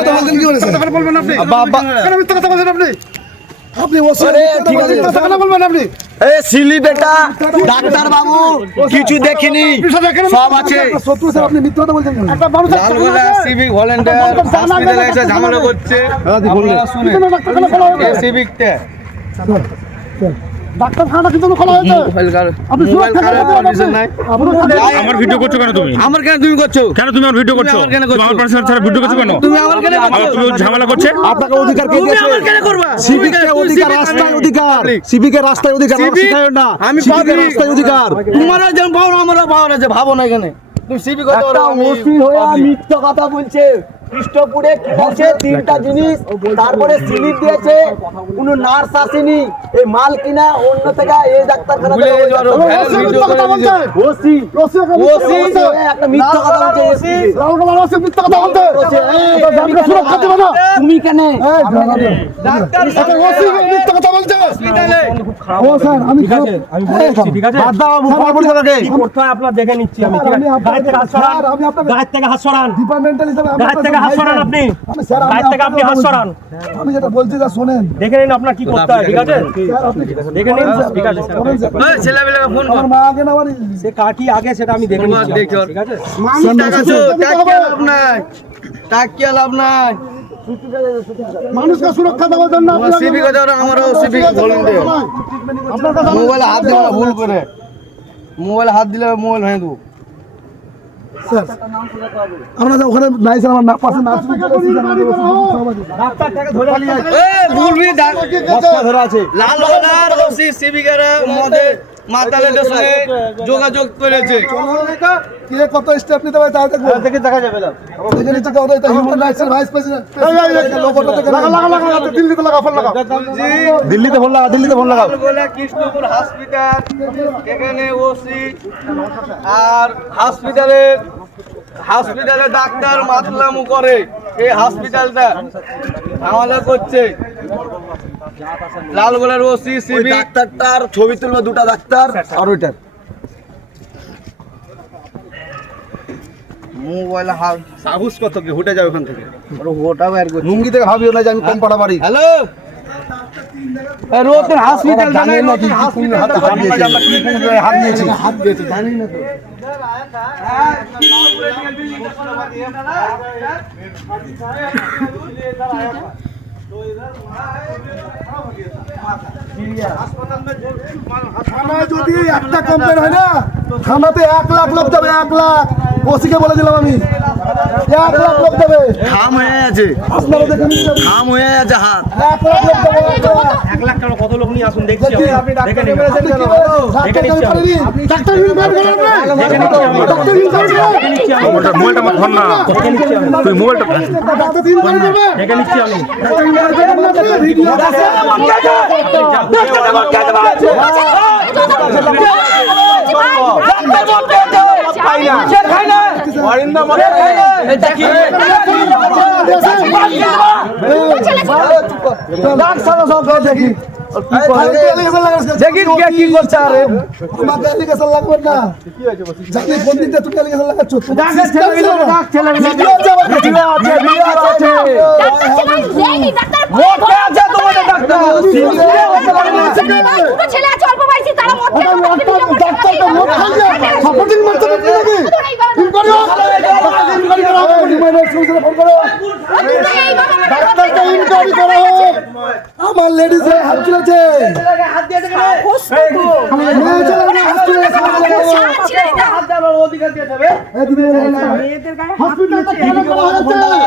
কথা বলছেন কি বলেছেন? কথা বলবেন আপনি। বাবা- কেন মিথ্যা কথা বলছেন আপনি? আপনি? বলবেন আপনি। এ সিলি বেটা ডাক্তার বাবু কিছু দেখিনি। সব আছে। আপনি মিথ্যা কথা বলছেন? একটা লালগোলা সিভিক ভলেন্টিয়ার হসপিটালে এসে ঝামেলা করছে। সিভিকটা। ডাক্তারখানা কিন্তু খোলা হয়েছে আপনি নাই। আমার ভিডিও করছ কেন তুমি? আমার কেন তুমি করছ? কেন তুমি আমার ভিডিও করছ? আমার কেন করছ? পার্সোনাল ছাড়া ভিডিও করছ কেন? তুমি আমার কেন তুমি ঝামেলা করছে? আপনাকে অধিকার কে তুমি দিয়েছে? আমার কেন করবা? সিভিকের অধিকার রাস্তায় অধিকার। রাস্তায় অধিকার আমার না। আমি রাস্তায় অধিকার। যেমন আমারও আছে ভাবো না এখানে। তুমি সিভিক হতে পারো আমি public। মিথ্যা কথা বলছে। কৃষ্ণপুরে কিনেছে তিনটা জিনিস তারপরে সিলিপ দিয়েছে কোনো নার্স আসেনি এই মাল কিনা অন্য থেকে এই ডাক্তারখানা না। তুমি কেন ডাক্তার ও স্যার আমি ঠিক আছে আমি বলে দিচ্ছি ঠিক আছে? বাদ দাও আমি খবর বলি কি করতে হয় আপনার দেখে নিচ্ছি আমি ঠিক আছে? গায়ের থেকে হাত সরান আমি আপনাকে- গায়ের থেকে হাত সরান। ডিপার্টমেন্টাল হিসেবে গায়ের থেকে হাত সরান আপনি। আমি স্যার গায়ের থেকে আপনি হাত সরান। আমি যেটা বলছি যা শোনেন। দেখে নিন আপনার কি করতে হয় ঠিক আছে? দেখে নিন ঠিক আছে স্যার। ওই ছেলেবেলাকে ফোন কর। মা আগে না বাড়ি সে কাকি আগে সেটা আমি দেখে নিচ্ছি। ঠিক আছে? টাকা তো টাকা লাভ নাই। টাকা লাভ নাই। মানুষকে সুরক্ষা দেওয়ার জন্য সিভিক আমারও সিভিক ভলেন্টিয়ার মোবাইলে হাত দিলে ভুল করে মোবাইলে হাত দিলে মোবাইল ভেঙে দেবো স্যার আমরা ওখানে নাই স্যার আমার না পাশে নার্স ডাক্তার থেকে ধরে নিয়ে এ ভুলবি ধরা আছে লাল হলার ওসি সিভিকের মধ্যে মাতালেদের সঙ্গে যোগাযোগ করেছে। কত স্টেপ নিতে পারে দেখে দেখা যাবে না। দেখে নিচ্ছে তো ওদের হিউম্যান রাইটস এর ভাইস প্রেসিডেন্ট লোগোটা থেকে লাগা লাগা লাগা লাগা, দিল্লিতে লাগা ফোন লাগা দিল্লিতে ফোন লাগা দিল্লিতে ফোন লাগাও। কৃষ্ণপুর হসপিটাল এখানে ওসি আর হসপিটালের হসপিটালে ডাক্তার মাতলামু করে। এই হসপিটালটা ঝামেলা করছে। লালগোলার ওসি সিভিক। ডাক্তারটার ছবি তুলবে দুটো ডাক্তার আর ওইটার। মোবাইল হাল সাহস কত কি? হুটে যাবে ওখান থেকে। ওটা বের করছে। লুঙ্গি থেকে ভাবিও না যে আমি কম পাড়া বাড়ি। হ্যালো? রোতের হসপিটাল জানেন না কি হাত দিয়েছে। আমরা কি কোন জায়গায় হাত দিয়েছি। জানি না তো। থানায় যদি একটা কমপ্লেন হয় না থানাতে এক লাখ লোক যাবে এক লাখ। ওসিকে বলে দিলাম আমি। এক লাখ লোক যাবে খাম হয়ে আছে আপনারা খাম হয়ে আছে হাত। এক লাখ লোক যাবে এক লাখ টাকা কত লোক নিয়ে আসুন দেখছি ডাক্তার কেন পারেনি ডাক্তার আমি। ডাক্তার ওটা মোবাইলটা আমার ধর না। তুই মোবাইলটা ডাক্তার দেখে নিচ্ছি আমি ডাক্তার বের করবে ভিডিও দেখি দেখি কে কি করছে আরে আমাকে অ্যালিগেশন লাগবে না জানি ফোন দিতে তুমি অ্যালিগেশন লাগাচ্ছ ভিডিও আছে আমার কাছে। ভিডিও আছে, ভিডিও আছে। মোটে আছে তোমাদের ডাক্তার ছেলে আছে অল্প বয়সী তারা মদ খেয়ে একটা আমাকে video করতে ডাক্তারটা পারে। মোট খাইছে সাপোর্টিং মারতে নাকি হিল করিও ডাক্তারকে ইনকোয়ারি করা ডাক্তারকে ইনকোয়ারি করা আমার লেডিসে হাত তুলেছে হসপিটালে